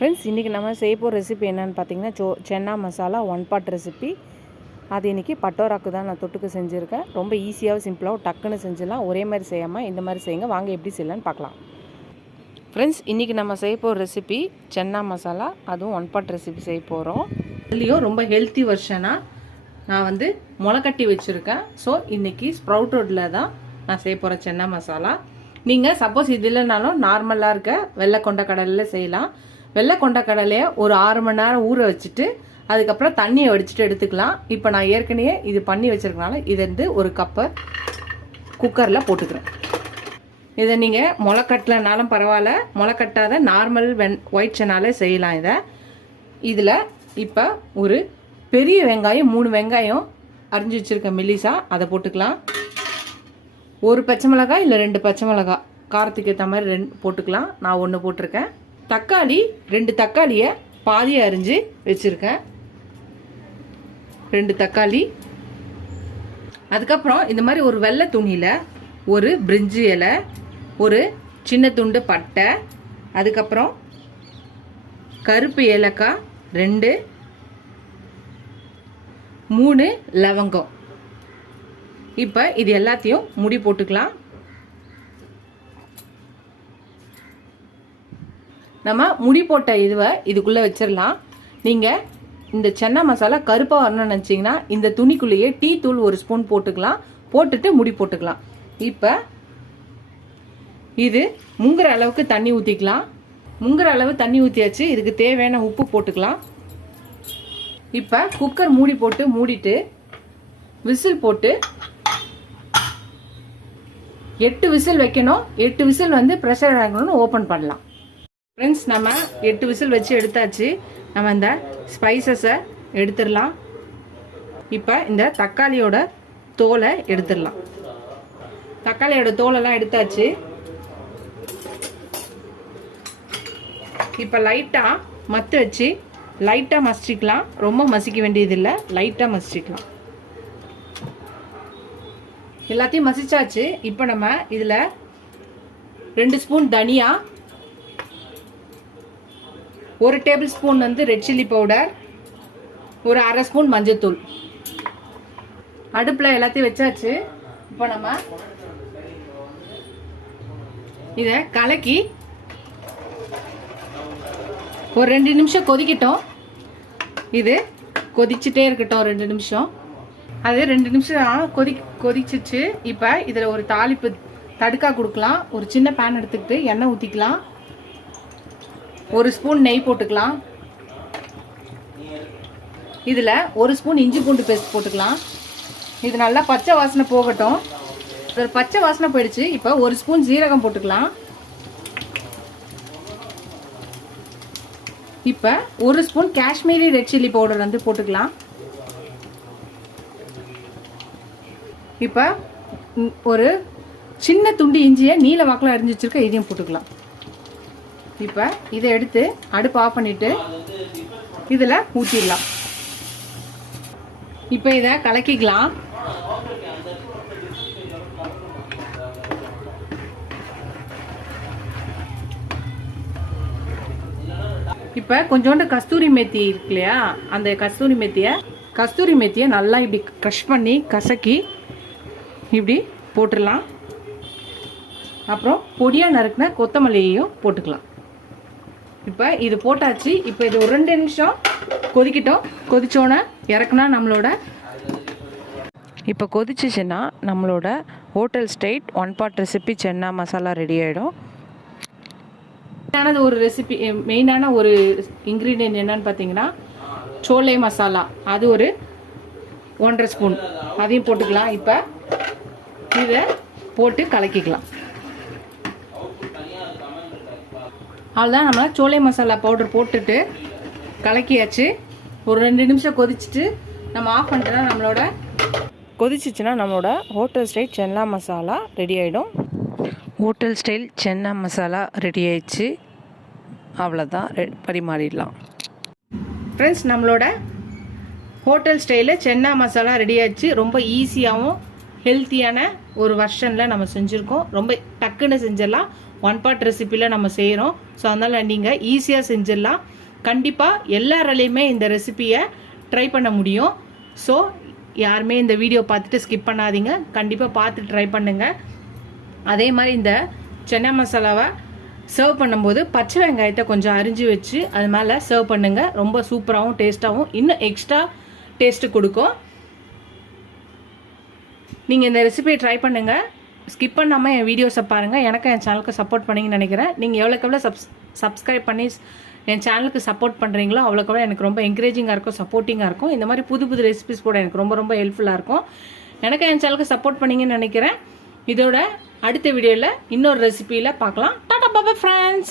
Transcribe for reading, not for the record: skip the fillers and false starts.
Friends, இன்றைக்கி நம்ம செய்ய போகிற ரெசிபி என்னென்னு பார்த்தீங்கன்னா சென்னா மசாலா 1 பாட் ரெசிபி. அது இன்றைக்கி பட்டோராக்கு தான் நான் தொட்டுக்கு செஞ்சுருக்கேன். ரொம்ப ஈஸியாகவும் சிம்பிளாகவும் டக்குன்னு செஞ்சிடலாம். ஒரே மாதிரி செய்யாமல் இந்த மாதிரி செய்யுங்க. வாங்க எப்படி செய்யலான்னு பார்க்கலாம். ஃப்ரெண்ட்ஸ், இன்றைக்கி நம்ம செய்ய போகிற ரெசிபி சென்னா மசாலா, அதுவும் 1 பாட் ரெசிபி செய்ய போகிறோம். இதுலேயும் ரொம்ப ஹெல்த்தி வெர்ஷனாக நான் முளைக்கட்டி வச்சுருக்கேன். ஸோ இன்றைக்கி ஸ்ப்ரவுட் ரோட்டில் தான் நான் செய்ய போகிற சென்னா மசாலா. நீங்கள் சப்போஸ் இது இல்லைனாலும் நார்மலாக இருக்க வெள்ளை கொண்ட கடலில் செய்யலாம். வெள்ளை கொண்ட கடலையை ஒரு 6 மணி நேரம் ஊற வச்சுட்டு அதுக்கப்புறம் தண்ணியை வடிச்சிட்டு எடுத்துக்கலாம். இப்போ நான் ஏற்கனவே இது பண்ணி வச்சுருக்கனால இதை ஒரு கப்பை குக்கரில் போட்டுக்கிறேன். இதை நீங்கள் முளைக்கட்டலனாலும் பரவாயில்ல, முளைக்கட்டாத நார்மல் ஒயிட் சென்னாலே செய்யலாம். இதில் இப்போ ஒரு பெரிய வெங்காயம் 3 வெங்காயம் அரிஞ்சு வச்சுருக்கேன் மெல்லிசா, அதை போட்டுக்கலாம். ஒரு பச்சை மிளகாய் இல்லை 2 பச்சை மிளகாய் காரத்துக்கு ஏற்ற மாதிரி 2 போட்டுக்கலாம். நான் 1 போட்டிருக்கேன். தக்காளி 2 தக்காளியை பாதியை அரிஞ்சு வச்சுருக்கேன், 2 தக்காளி. அதுக்கப்புறம் இந்த மாதிரி ஒரு வெள்ளை துணியில் ஒரு பிரிஞ்சி இலை, ஒரு சின்ன துண்டு பட்டை, அதுக்கப்புறம் கருப்பு ஏலக்காய் 2, 3 லவங்கம். இப்போ இது எல்லாத்தையும் முடி போட்டுக்கலாம். நம்ம முடி போட்ட இதுக்குள்ளே வச்சிடலாம். நீங்கள் இந்த சென்னா மசாலா கருப்பாக வரணும்னு நினச்சிங்கன்னா இந்த துணிக்குள்ளேயே டீ தூள் 1 ஸ்பூன் போட்டுக்கலாம். போட்டுட்டு முடி போட்டுக்கலாம். இப்போ இது முங்குற அளவுக்கு தண்ணி ஊற்றிக்கலாம். முங்குற அளவு தண்ணி ஊற்றியாச்சு. இதுக்கு தேவையான உப்பு போட்டுக்கலாம். இப்போ குக்கர் மூடி போட்டு மூடிட்டு விசில் போட்டு 8 விசில் வைக்கணும். 8 விசில் ப்ரெஷர் இறங்கணும்னு ஓப்பன் பண்ணலாம். ஃப்ரெண்ட்ஸ், நம்ம 8 விசில் வச்சு எடுத்தாச்சு. நம்ம இந்த ஸ்பைசஸை எடுத்துடலாம். இப்போ இந்த தக்காளியோட தோலை எடுத்துடலாம். தக்காளியோட தோலெல்லாம் எடுத்தாச்சு. இப்போ லைட்டாக மத்து வச்சு லைட்டாக மசிக்கலாம். ரொம்ப மசிக்க வேண்டியதில்லை, லைட்டாக மசிக்கலாம். எல்லாத்தையும் மசிச்சாச்சு. இப்போ நம்ம இதில் 2 ஸ்பூன் தனியா, 1 table spoon red chilli powder, ஒரு 1/2 ஸ்பூன் மஞ்சத்தூள். அடுப்பில் எல்லாத்தையும் வச்சாச்சு. இப்போ நம்ம இதை கலக்கி ஒரு 2 நிமிஷம் கொதிக்கட்டும். இது கொதிச்சுட்டே இருக்கட்டும் 2 நிமிஷம். அது 2 நிமிஷம் கொதிச்சிச்சு. இப்போ இதில் ஒரு தாளிப்பு தடுக்கா கொடுக்கலாம். ஒரு சின்ன பேன் எடுத்துக்கிட்டு எண்ணெய் ஊற்றிக்கலாம். 1 ஸ்பூன் நெய் போட்டுக்கலாம். இதில் 1 ஸ்பூன் இஞ்சி பூண்டு பேஸ்ட் போட்டுக்கலாம். இது நல்லா பச்சை வாசனை போகட்டும். பச்சை வாசனை போயிடுச்சு. இப்போ 1 ஸ்பூன் ஜீரகம் போட்டுக்கலாம். இப்போ 1 spoon Kashmiri red chilli powder போட்டுக்கலாம். இப்போ ஒரு சின்ன துண்டு இஞ்சியை நீல வாக்கில் அரிஞ்சு வச்சிருக்க இதையும் போட்டுக்கலாம். இப்போ இதை எடுத்து அடுப்பு ஆஃப் பண்ணிவிட்டு இதில் ஊற்றிடலாம். இப்போ இதை கலக்கிக்கலாம். இப்போ கொஞ்சோண்டு கஸ்தூரி மேத்தி இருக்கு இல்லையா, அந்த கஸ்தூரி மேத்தியை நல்லா இப்படி க்ரஷ் பண்ணி கசக்கி இப்படி போட்டுடலாம். அப்புறம் பொடியாக நறுக்கின கொத்தமல்லியையும் போட்டுக்கலாம். இப்போ இது போட்டாச்சு. இப்போ இது ஒரு 2 நிமிஷம் கொதிக்கட்டும். கொதிச்சோன்னே இறக்குனா இப்போ கொதிச்சிச்சுன்னா நம்மளோட ஹோட்டல் ஸ்டைல் 1 பாட் ரெசிபி சென்னா மசாலா ரெடி ஆகிடும். ஒரு ரெசிபி மெயினான ஒரு இன்க்ரீடியன்ட் என்னன்னு பார்த்தீங்கன்னா சோலை மசாலா. அது ஒரு 1/2 ஸ்பூன், அதையும் போட்டுக்கலாம். இப்போ இதை போட்டு கலக்கிக்கலாம். அவ்வளோதான், நம்ம சோலை மசாலா பவுடர் போட்டுட்டு கலக்கியாச்சு. ஒரு 2 நிமிஷம் கொதிச்சுட்டு நம்ம ஆஃப் பண்ணிட்டோன்னா கொதிச்சிச்சுன்னா நம்மளோட ஹோட்டல் ஸ்டைல் சென்னா மசாலா ரெடி ஆகிடும். ஹோட்டல் ஸ்டைல் சென்னா மசாலா ரெடி ஆயிடுச்சு. அவ்வளோதான், பரிமாறிடலாம். ஃப்ரெண்ட்ஸ், நம்மளோட ஹோட்டல் ஸ்டைலில் சென்னா மசாலா ரெடி ஆயிடுச்சு. ரொம்ப ஈஸியாகவும் ஹெல்த்தியான ஒரு வெர்ஷனில் நம்ம செஞ்சுருக்கோம். ரொம்ப டக்குன்னு செஞ்சிடலாம். ஒன் பாட் ரெசிப்பியில் நம்ம செய்கிறோம். ஸோ அதனால் நீங்கள் ஈஸியாக செஞ்சிடலாம். கண்டிப்பாக எல்லாராலையுமே இந்த ரெசிப்பியை ட்ரை பண்ண முடியும். ஸோ யாருமே இந்த வீடியோ பார்த்துட்டு ஸ்கிப் பண்ணாதீங்க, கண்டிப்பாக பார்த்து ட்ரை பண்ணுங்கள். அதே மாதிரி இந்த சென்னா மசாலாவை சர்வ் பண்ணும்போது பச்சை வெங்காயத்தை கொஞ்சம் அரிஞ்சு வச்சு அது மேலே சர்வ் பண்ணுங்கள். ரொம்ப சூப்பராகவும் டேஸ்ட்டாகவும் இன்னும் எக்ஸ்ட்ரா டேஸ்ட்டு கொடுக்கும். நீங்கள் இந்த ரெசிபியை ட்ரை பண்ணுங்கள், ஸ்கிப் பண்ணாமல் என் வீடியோஸை பாருங்கள். எனக்கு என் சேனலுக்கு சப்போர்ட் பண்ணிங்கன்னு நினைக்கிறேன். நீங்கள் எவ்வளோக்கு எவ்வளோ சப்ஸ்கிரைப் பண்ணி என் சேனலுக்கு சப்போர்ட் பண்ணுறீங்களோ அவ்வளோக்கு எவ்வளோ எனக்கு ரொம்ப என்கரேஜிங்காக இருக்கும், சப்போர்ட்டிங்காக இருக்கும். இந்த மாதிரி புது புது ரெசிபிஸ் கூட எனக்கு ரொம்ப ரொம்ப ஹெல்ப்ஃபுல்லாக இருக்கும். எனக்கு என் சேனலுக்கு சப்போர்ட் பண்ணிங்கன்னு நினைக்கிறேன். இதோட அடுத்த வீடியோவில் இன்னொரு ரெசிபியில் பார்க்கலாம். Tata bye friends.